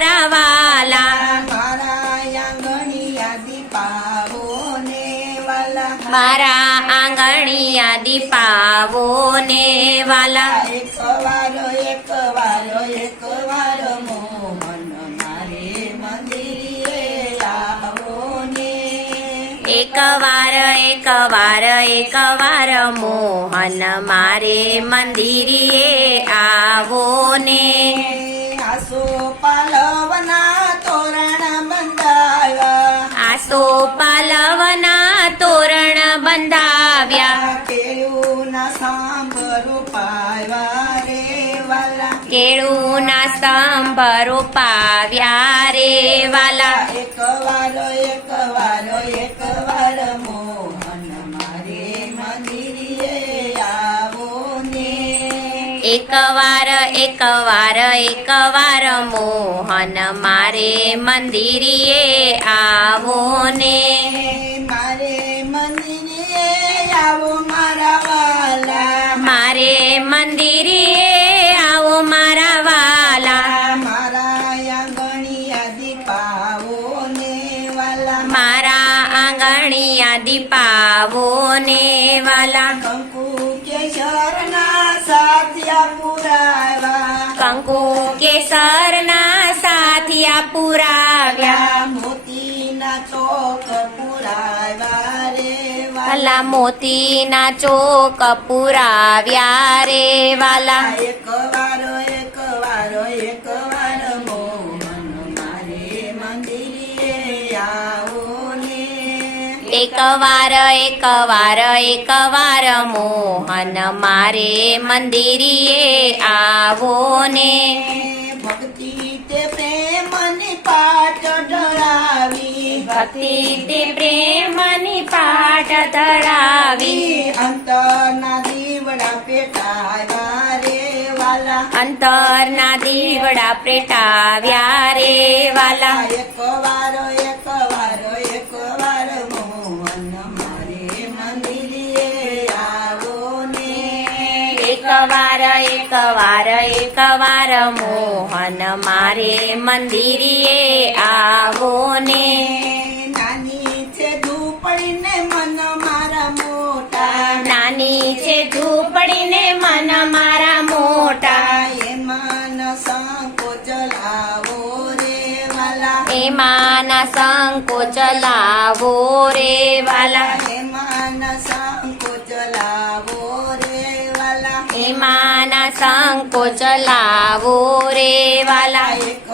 મારા વાલા, મારા આંગણિયા દીપાવો ને વાલા, મારા આંગણિયા દીપાવો ને વાલા, એક વાર મોહન મારે મંદિરે આવો ને, એક વાર મોહન મારે મંદિરે આવો ને. આસો પાલવના તોરણ બંધાવ્યા, આસો પાલવના તોરણ બંધાવ્યા, કેળુના સાંભરો પાવ્યા રે વાલા, કેળુના સ્તંભ પાવ્યા રે વાલા, એક વાર મોહન મારે મંદિરે આવો ને, એક વાર મોહન મારે મંદિરે આવો ને. મારે મંદિરે આવો મારા વાલા, મારે મંદિરે આવો મારા વાલા, મારા આંગણિયા દીપાવો ને વાલા, મારા આંગણિયા દીપાવો ને વાલા, કંકુ કેસરના સાથિયા પુરાવા, કંકુ કેસરના સાથિયા પુરાવ્યા, મોતીના ચોક પુરાવ્યા રે વાલા, મોતીના ચોક પુરાવ્યા રે વાલા, એક વાર મોહન મારે મંદિરે આવો ને, એક વાર મોહન મારે મંદિરે આવો ને. ભક્તિ તે પ્રેમની પાટ ઢળાવી, ભક્તિ તે પ્રેમની પાટ ધરાવી, અંતરના દીવડા પેટાવ્યા રે વાલા, અંતરના દીવડા પેટાવ્યા રે વાલા, એક વાર મોહન મારે મંદિરે આવો ને, એક વાર મોહન મારે મંદિરે આવો ને. નાની છે ઝૂંપડીને મન મારા મોટા, નાની છે ઝૂંપડીને મન મારા મોટા, એમાં સંકોચ લાવો રે વાલા, એમાં સંકોચ લાવો રે વાલા, એમાં સંકોચ લાવો રે વાલા, એમાં સંકોચ લાવો રે વાલા. એક